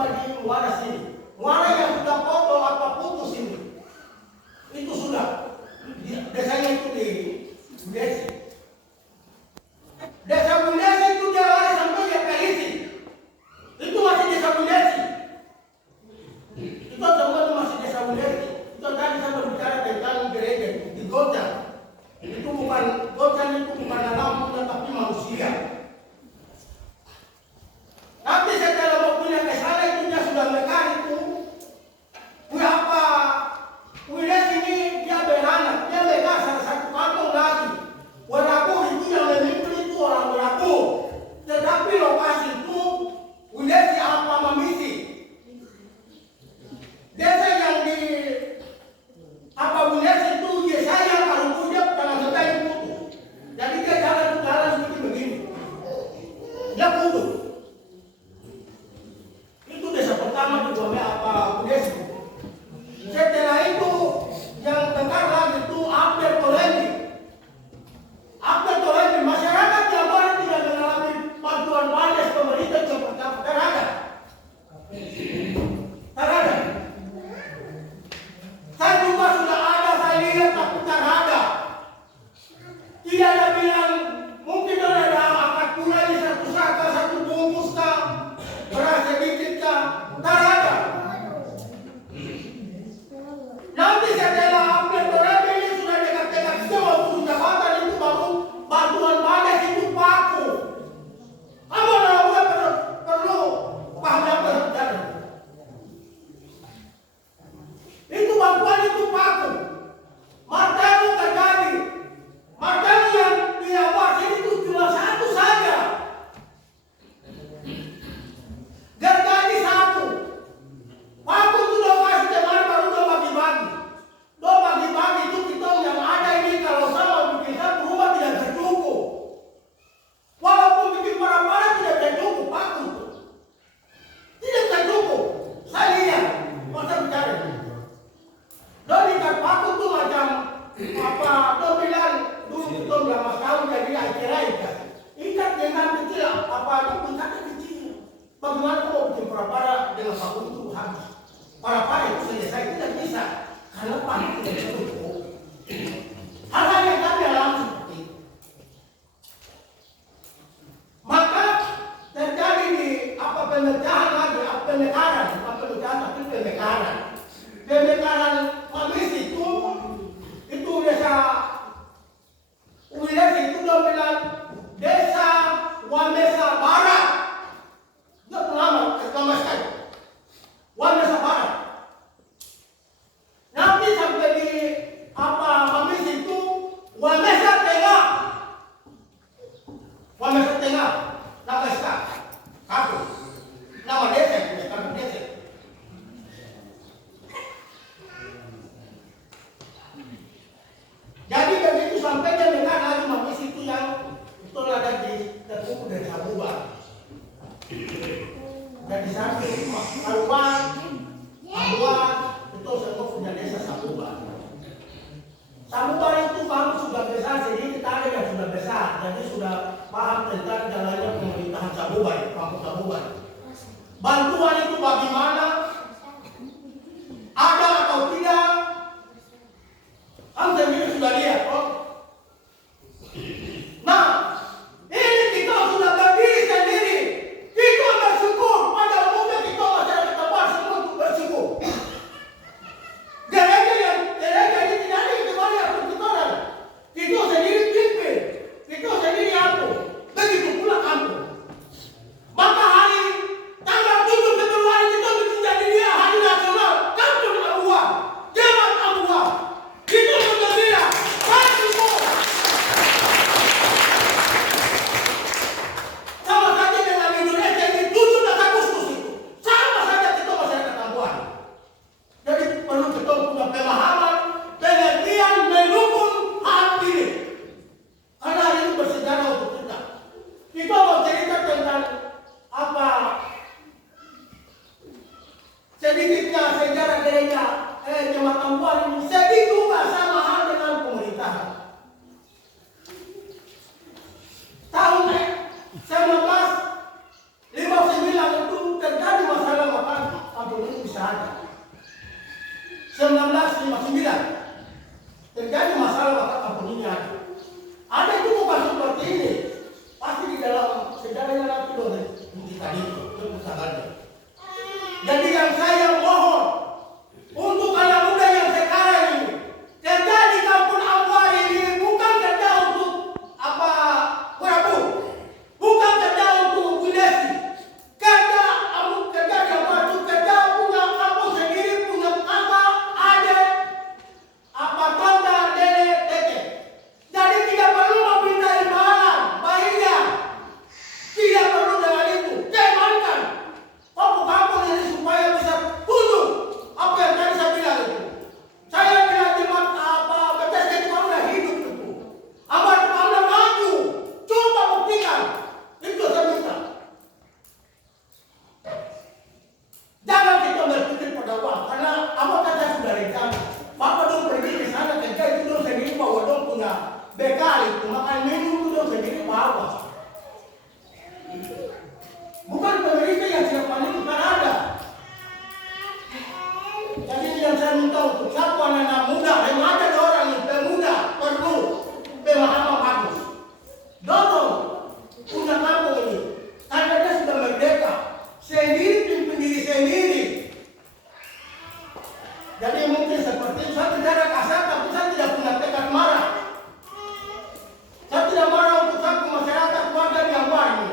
cuma di muara sini. Muara yang sudah potong apa putus ini, itu sudah. Desanya itu di Bundesi. Desa Bundesi itu dia lari sampai ya Kalisi. Itu masih desa Bundesi. Itu teman masih desa Bundesi. Itu tadi saya berbicara tentang gereja di Gojan. Itu bukan Gojan, itu bukan alam tapi manusia. Nanti setelah mau pindah ke sana itu dia sudah mekanik itu. Apa? Bundesi ini dia beranak, dia megang salah satu kampung lagi. Warapur itu yang memimpin itu orang Warapur. Tetapi lokasi itu Bundesi apa Mamisi. Desa yang di apa Bundesi itu Yesaya kalau punya tanah setai putus. Jadi dia jalan seperti begini. Dia putus. Itu desa pertama di Gome apa Bundesi. Setelah itu yang dekat lagi itu Abdel Tolendi. Abdel Tolendi, masyarakat yang baru tidak mengalami bantuan banyak pemerintah terhadap. Saya juga sudah ada, saya lihat tapi terhadap. Tidak ada bilang mungkin ada angkat kurangi satu saka, satu bungkus kah, beras sedikit kah, terhadap. Nanti setelah Abdel Tolendi ini sudah dekat-dekat semua turun jabatan itu baru bantuan banyak itu paku. Kamu perlu paham apa terjadi. Itu bantuan itu paku. Martelu terjadi. Martelu yang dia buat itu cuma satu saja. Gergaji satu. Paku itu udah kasih kemarin baru udah bagi-bagi. Udah bagi-bagi itu kita yang ada ini kalau sama bikin satu rumah tidak tercukup. Walaupun bikin parah-parah tidak tercukup paku itu. Tidak tercukup. Saya lihat. Masa bicara. Dan ikat paku itu macam apa? Dia bilang dulu kita bilang mas kau jadi akhirnya ikat. Ikat dengan kecil apa? Ikatnya kecil. Bagaimana kau bikin parah-parah dengan paku itu habis? Parah-parah itu selesai tidak bisa. Karena paku tidak bisa cukup. Hal-hal yang kami alami seperti itu. Maka terjadi di apa pemecahan lagi, apa pemekaran, bukan pemecahan tapi pemekaran. Pemekaran Mamisi itu desa Bundesi itu dia bilang desa Wamesa Barat. Dia nama sekali. Wamesa Barat. Nanti sampai di apa Mamisi itu Wamesa Tengah. Wamesa Tengah. Nama sekali. Satu. Nama desa itu bukan desa. Jadi begitu sampai dia dengar lagi Mamisi itu yang itu ada di terkumpul dari Sabuba. Dan di sana Sabuban, itu semua punya desa Sabuba. Sabuba itu kamu sudah besar, jadi kita ada yang sudah besar, jadi sudah paham tentang jalannya pemerintahan Sabuba, kampung Sabuba. Bantuan itu bagaimana? Ada atau tidak? Kamu sendiri sudah lihat, oh. Nah, ini kita sudah berdiri sendiri. Kita bersyukur. Pada umumnya kita masyarakat tempat semua untuk bersyukur. Gereja ini tidak ada kembali atau kita. Kita sendiri pimpin. Kita sendiri apa? Begitu pula kamu. Maka hari tanggal 7 Februari kita bikin jadi dia hari nasional Kampung Abua. Jemaat Abua. Itu bergembira. Bersyukur. Sama saja dengan Indonesia ini 17 Agustus itu. Sama saja kita masyarakat Tambuan. Jadi perlu kita punya pemahaman, pengertian, mendukung hal ini. Karena hari ini bersejarah untuk kita. Kita mau cerita tentang apa? Sedikitnya sejarah gereja jemaat Tambuan ini sedikit juga sama hal dengan pemerintahan. Tahun 1959 itu terjadi masalah 1959 terjadi masalah maka kampung ini ada. Ada juga kasus seperti ini. Pasti di dalam sejarahnya nanti boleh kita itu tanggalnya. Jadi yang saya mohon untuk anak muda yang sekarang ini kerja di kampung Amwar ini bukan kerja untuk apa Prabu, bukan kerja untuk Winesi, kerja di Amwar itu kerja punya kampung sendiri, punya kakak, adik, apa tante, nenek, tete. Jadi tidak perlu meminta imbalan, bayar, tidak perlu dengan itu. Kemankan kampung ini supaya bisa tunduk apa yang tadi saya bilang itu. Saya bilang jemaat apa bekas itu anda hidup itu. Apa anda maju, coba buktikan. Itu saya minta. Jangan kita berpikir pada uang, karena apa kata sudah rencana. Bapak dong pergi ke sana kerja itu dong sendiri bawa dong punya bekal itu makan minum itu dong sendiri bawa. Bukan pemerintah yang tidak panik bukan ada. Jadi yang saya minta untuk siapa anak muda, yang ada orang yang pemuda perlu pemahaman bagus. Dorong punya kampung ini, karena dia sudah merdeka sendiri pimpin diri sendiri. Jadi mungkin seperti saya tidak kasar, tapi saya tidak punya tekad marah. Saya tidak marah untuk satu masyarakat warga yang baru.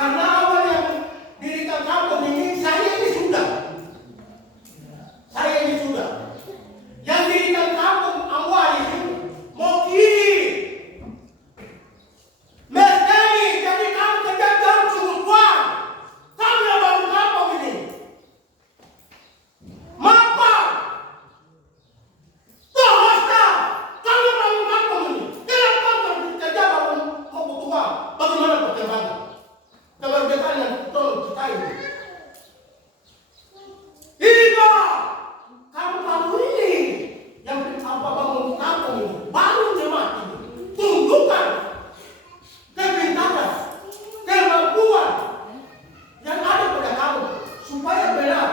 Karena awal yang dirikan kampung ini, saya ini sudah. Yang dirikan kampung Amwar ini mau kiri. Mestani, jadi kamu kerja jam semua. Kamu yang bangun kampung ini. Maka Tohosta, kamu bangun kampung ini. Kenapa kamu kerja bangun mau butuh uang? Bagaimana perkembangan? Kemerdekaan yang tolong kita ini. Hingga kamu ini yang apa bangun kampung ini, bangun jemaat ini, tunjukkan kepintaran, kemampuan yang ada pada kamu supaya benar.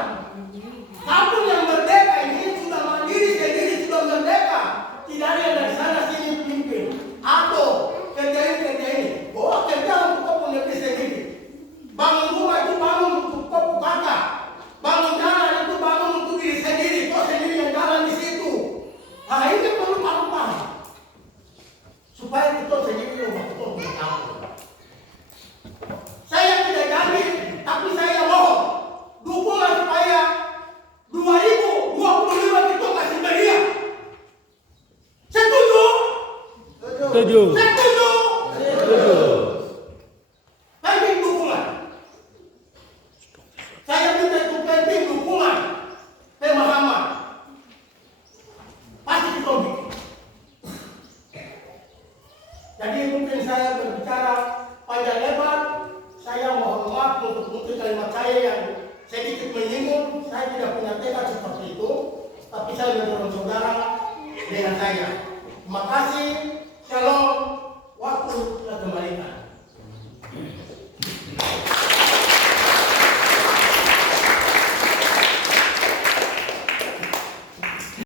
Kampung yang merdeka ini sudah mandiri sendiri, sudah merdeka. Tidak ada yang dari sana sini pimpin atau kerja ini. Oh kerja untuk kampung negeri sendiri. Bangun rumah itu bangun untuk kampung kakak. Bangun jalan itu bangun untuk diri sendiri. Kau sendiri yang jalan di situ. Nah ini perlu kamu paham. Supaya kita sendiri betul punya kampung. Saya tidak jamin, tapi saya mohon dukungan supaya 2025 kita kasih meriah. Setuju? Setuju. Setuju? Penting dukungan. Saya minta itu penting dukungan, pemahaman. Pasti kita bikin. Jadi mungkin saya berbicara panjang lebar. Saya mohon maaf untuk mungkin kalimat saya yang sedikit menyinggung. Saya tidak punya tekad seperti itu, tapi saya mendorong saudara dengan saya. Terima kasih. Shalom. Waktu sudah kembali.